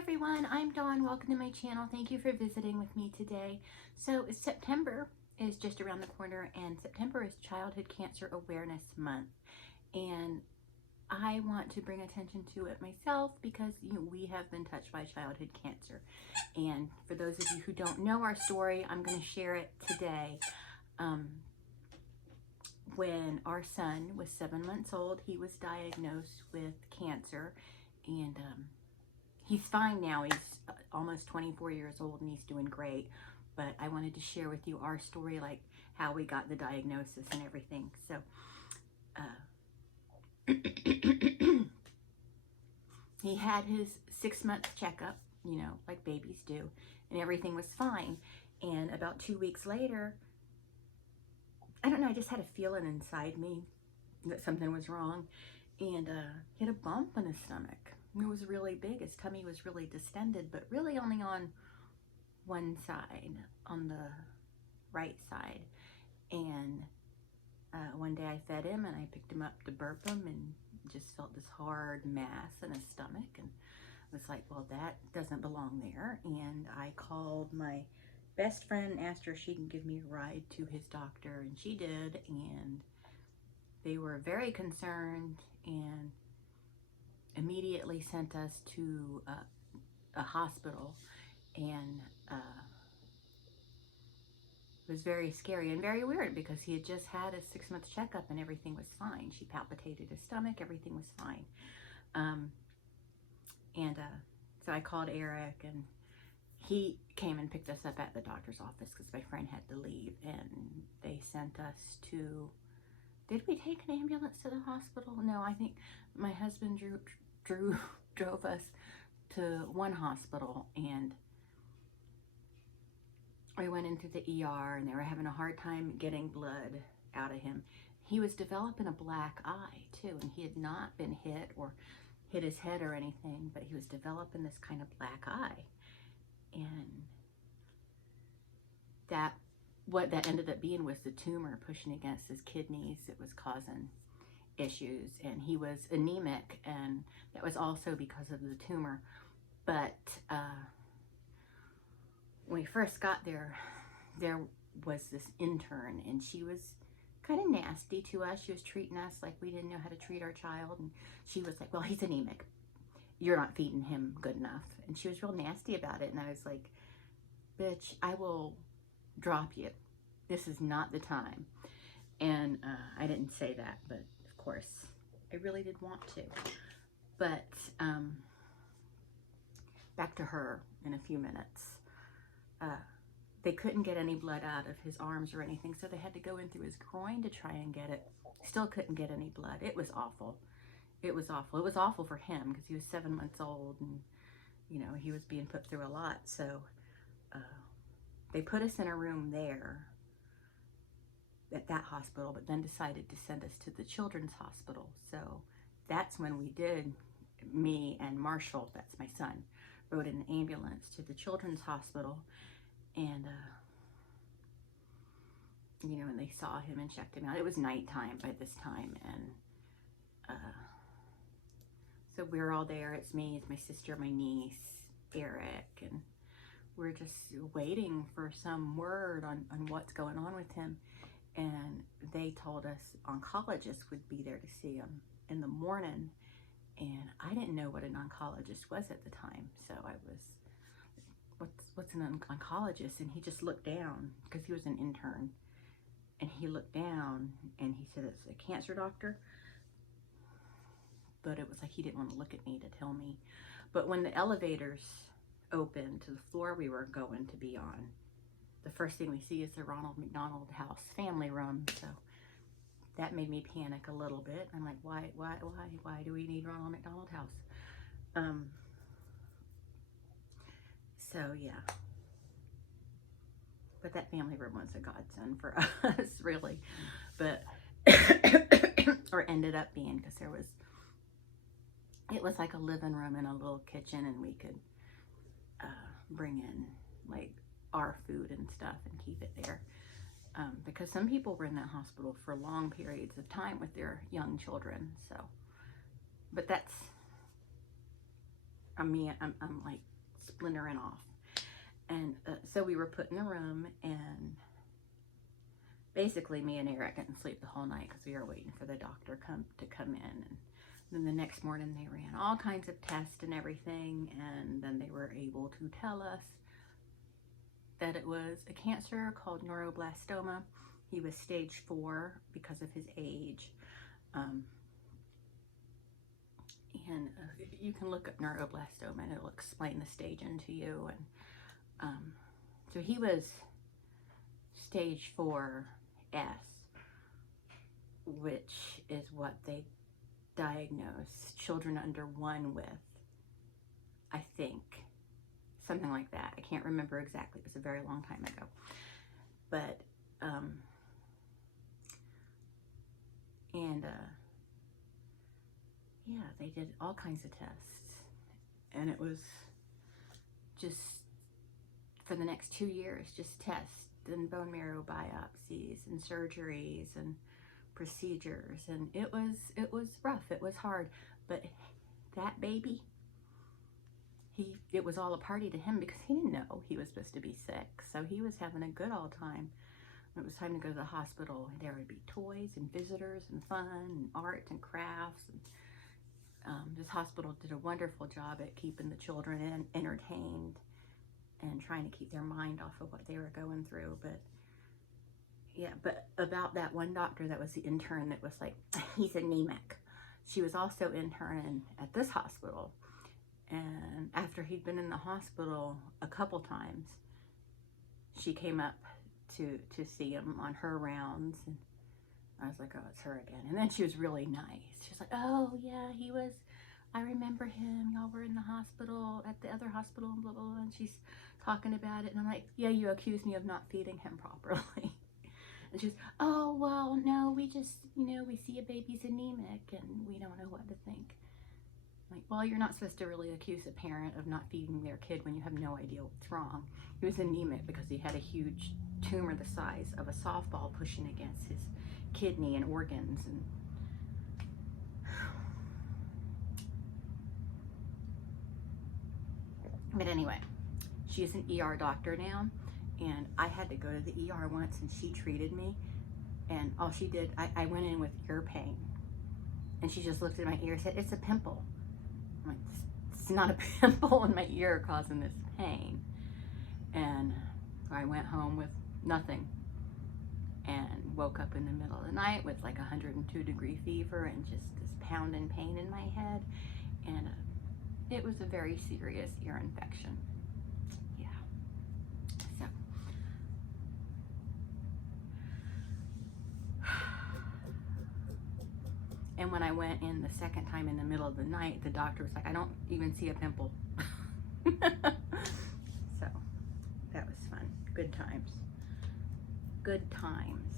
everyone, I'm Dawn. Welcome to my channel. Thank you for visiting with me today. So September is just around the corner, and September is Childhood Cancer Awareness Month. And I want to bring attention to it myself because we have been touched by childhood cancer. And for those of you who don't know our story, I'm going to share it today. When our son was 7 months old, he was diagnosed with cancer, and he's fine now. He's almost 24 years old and he's doing great. But I wanted to share with you our story, like how we got the diagnosis and everything. So he had his 6-month checkup, like babies do, and everything was fine. And about 2 weeks later, I don't know, I just had a feeling inside me that something was wrong. And he had a bump in his stomach. It was really big. His tummy was really distended, but really only on one side, on the right side. And one day I fed him and I picked him up to burp him and just felt this hard mass in his stomach, and was like, well, that doesn't belong there. And I called my best friend and asked her if she can give me a ride to his doctor, and she did. And they were very concerned and immediately sent us to a hospital. And it was very scary and very weird because he had just had a 6-month checkup and everything was fine. She palpitated his stomach, everything was fine. So I called Eric, and he came and picked us up at the doctor's office because my friend had to leave, and they sent us to, did we take an ambulance to the hospital? No, I think my husband drove us to one hospital, and we went into the ER, and they were having a hard time getting blood out of him. He was developing a black eye too, and he had not been hit or hit his head or anything, but he was developing this kind of black eye. And what that ended up being was the tumor pushing against his kidneys. It was causing issues, and he was anemic, and that was also because of the tumor. But when we first got there, there was this intern, and she was kind of nasty to us. She was treating us like we didn't know how to treat our child, and she was like, well, he's anemic, you're not feeding him good enough. And she was real nasty about it, and I was like, bitch, I will drop you. This is not the time. And I didn't say that, but of course I really did want to. But back to her in a few minutes. They couldn't get any blood out of his arms or anything, so they had to go in through his groin to try and get it. Still couldn't get any blood. It was awful. It was awful. It was awful for him because he was 7 months old, and he was being put through a lot. So they put us in a room there at that hospital, but then decided to send us to the children's hospital. So that's when we did, me and Marshall, that's my son, rode in an ambulance to the children's hospital. And and they saw him and checked him out. It was nighttime by this time, and so we were all there. It's me, it's my sister, my niece, Eric, and we're just waiting for some word on what's going on with him. And they told us oncologists would be there to see him in the morning, and I didn't know what an oncologist was at the time. So I was, what's an oncologist? And he just looked down because he was an intern, and he looked down and he said, it's a cancer doctor. But it was like he didn't want to look at me to tell me. But when the elevators opened to the floor we were going to be on, the first thing we see is the Ronald McDonald House family room. So that made me panic a little bit. I'm like, why do we need Ronald McDonald House? So yeah. But that family room was a godsend for us, really. But or ended up being, because it was like a living room and a little kitchen, and we could bring in like our food and stuff and keep it there. Because some people were in that hospital for long periods of time with their young children. So, but that's I'm like splintering off. And so we were put in the room, and basically me and Eric didn't sleep the whole night because we were waiting for the doctor to come in. And then the next morning they ran all kinds of tests and everything, and then they were able to tell us that it was a cancer called neuroblastoma. He was stage 4 because of his age. And you can look up neuroblastoma and it'll explain the staging to you. And so he was stage 4S, which is what they diagnose children under 1 with, I think. Something like that. I can't remember exactly. It was a very long time ago. But, yeah, they did all kinds of tests. And it was just, for the next 2 years, just tests and bone marrow biopsies and surgeries and procedures. And it was rough. It was hard. But that baby, it was all a party to him because he didn't know he was supposed to be sick. So he was having a good old time. When it was time to go to the hospital, there would be toys and visitors and fun and art and crafts. And this hospital did a wonderful job at keeping the children entertained and trying to keep their mind off of what they were going through. But yeah, but about that one doctor that was the intern that was like, he's anemic. She was also interning at this hospital. And after he'd been in the hospital a couple times, she came up to see him on her rounds. And I was like, oh, it's her again. And then she was really nice. She was like, oh, yeah, I remember him. Y'all were in the hospital, at the other hospital, and blah, blah, blah. And she's talking about it. And I'm like, yeah, you accused me of not feeding him properly. And she goes, oh, well, no, we just, we see a baby's anemic and we don't know what to think. Like, well, you're not supposed to really accuse a parent of not feeding their kid when you have no idea what's wrong. He was anemic because he had a huge tumor the size of a softball pushing against his kidney and organs. And but anyway, she is an ER doctor now, and I had to go to the ER once, and she treated me, and all she did, I went in with ear pain, and she just looked at my ear and said, it's a pimple. I'm like, it's not a pimple in my ear causing this pain. And I went home with nothing and woke up in the middle of the night with like 102-degree fever and just this pounding pain in my head. And it was a very serious ear infection. Yeah. So. And when I went in the second time in the middle of the night, the doctor was like, I don't even see a pimple. So that was fun. Good times. Good times.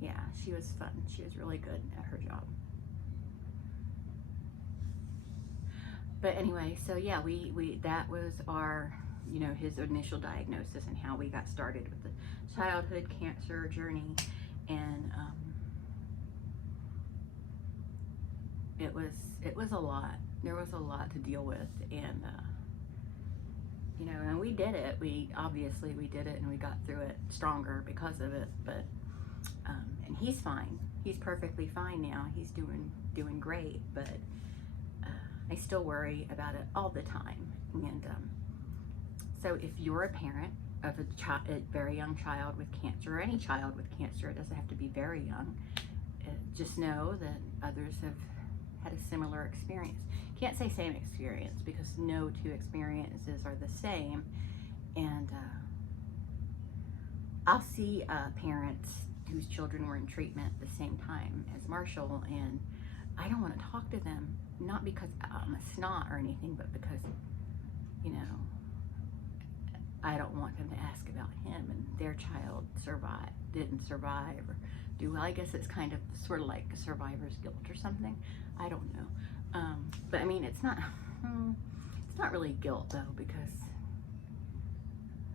Yeah, she was fun. She was really good at her job. But anyway, so yeah, we that was our, his initial diagnosis and how we got started with the childhood cancer journey. And it was a lot. There was a lot to deal with, and and we did it. We did it, and we got through it stronger because of it. But and he's fine. He's perfectly fine now. He's doing great. But I still worry about it all the time. And so if you're a parent of a very young child with cancer, or any child with cancer, it doesn't have to be very young. Just know that others have had a similar experience. Can't say same experience because no two experiences are the same. And I'll see parents whose children were in treatment at the same time as Marshall, and I don't want to talk to them, not because I'm a snot or anything, but because, I don't want them to ask about him and their child didn't survive, or do well. I guess it's kind of sort of like a survivor's guilt or something. I don't know. But I mean, it's not really guilt though, because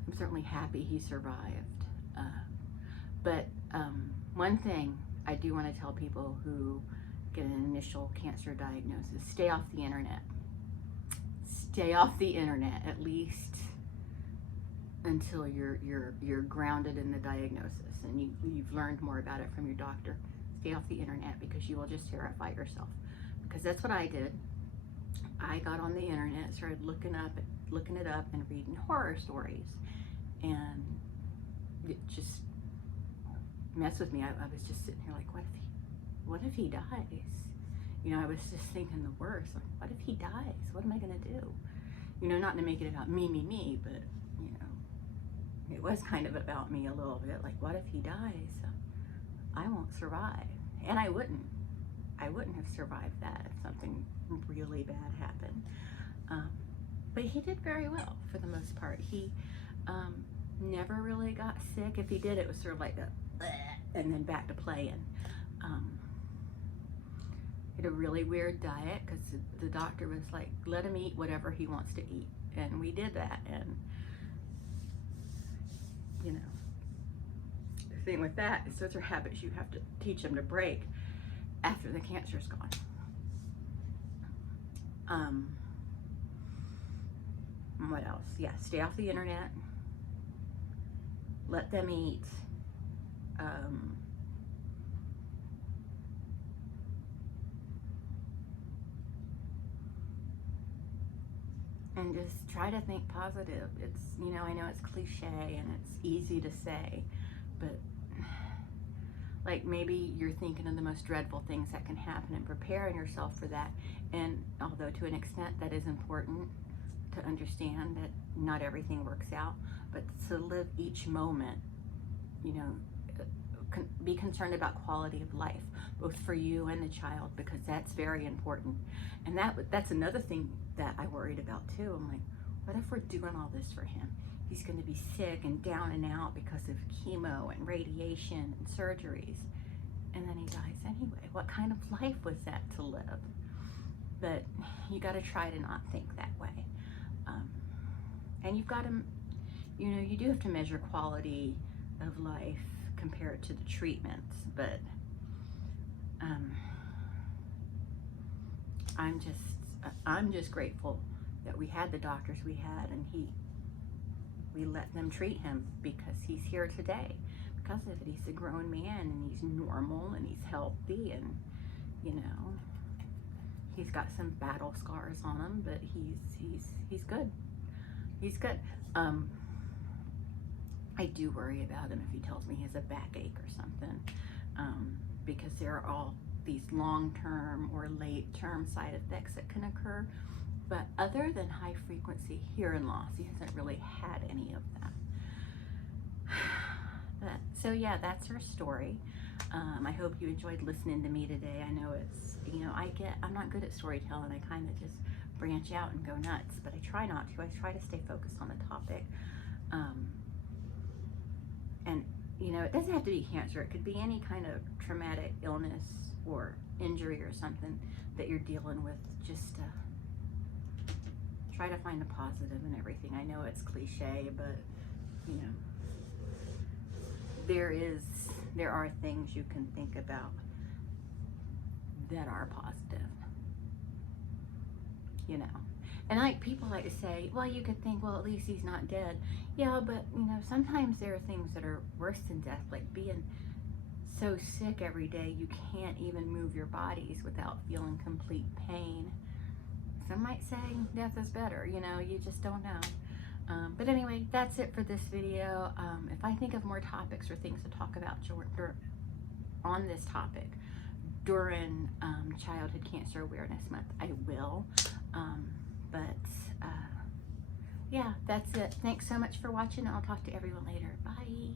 I'm certainly happy he survived. But one thing I do want to tell people who get an initial cancer diagnosis: stay off the internet. stay off the internet, at least until you're grounded in the diagnosis and you've learned more about it from your doctor. Stay off the internet, because you will just terrify yourself. Because that's what I did. I got on the internet, started looking it up and reading horror stories, and it just messed with me. I was just sitting here like, what if he dies? You know, I was just thinking the worst. Like, what if he dies? What am I gonna do? You know, not to make it about me, but you know, it was kind of about me a little bit. Like, what if he dies? I won't survive, and I wouldn't have survived that if something really bad happened. But he did very well for the most part. He never really got sick. If he did, it was sort of like a and then back to playing. He had a really weird diet, because the doctor was like, let him eat whatever he wants to eat, and we did that. And you know, the thing with that is those are habits you have to teach him to break after the cancer's gone. What else? Yeah, stay off the internet. Let them eat. And just try to think positive. It's, you know, I know it's cliche and it's easy to say, but like maybe you're thinking of the most dreadful things that can happen and preparing yourself for that. And although to an extent that is important to understand that not everything works out, but to live each moment, you know, be concerned about quality of life, both for you and the child, because that's very important. And that's another thing that I worried about too. I'm like, what if we're doing all this for him? He's going to be sick and down and out because of chemo and radiation and surgeries, and then he dies anyway. What kind of life was that to live? But you got to try to not think that way. And you've got to, you know, you do have to measure quality of life compared to the treatments, but I'm just grateful that we had the doctors we had, and we let them treat him, because he's here today because of it. He's a grown man, and he's normal, and he's healthy, and you know, he's got some battle scars on him, but he's good. He's good. I do worry about him if he tells me he has a backache or something, because there are all these long-term or late-term side effects that can occur. But other than high frequency hearing loss, he hasn't really had any of that. But so yeah, that's her story. I hope you enjoyed listening to me today. I know it's, you know, I'm not good at storytelling. I kind of just branch out and go nuts, but I try not to. I try to stay focused on the topic. And you know, it doesn't have to be cancer. It could be any kind of traumatic illness or injury or something that you're dealing with. Just try to find the positive in everything. I know it's cliche, but you know, there are things you can think about that are positive, you know. And like people like to say, well, you could think, well, at least he's not dead. Yeah, but you know, sometimes there are things that are worse than death, like being so sick every day you can't even move your bodies without feeling complete pain. Some might say death is better, you know, you just don't know. But anyway, that's it for this video. If I think of more topics or things to talk about on this topic during Childhood Cancer Awareness Month, I will. Yeah, that's it. Thanks so much for watching. I'll talk to everyone later. Bye.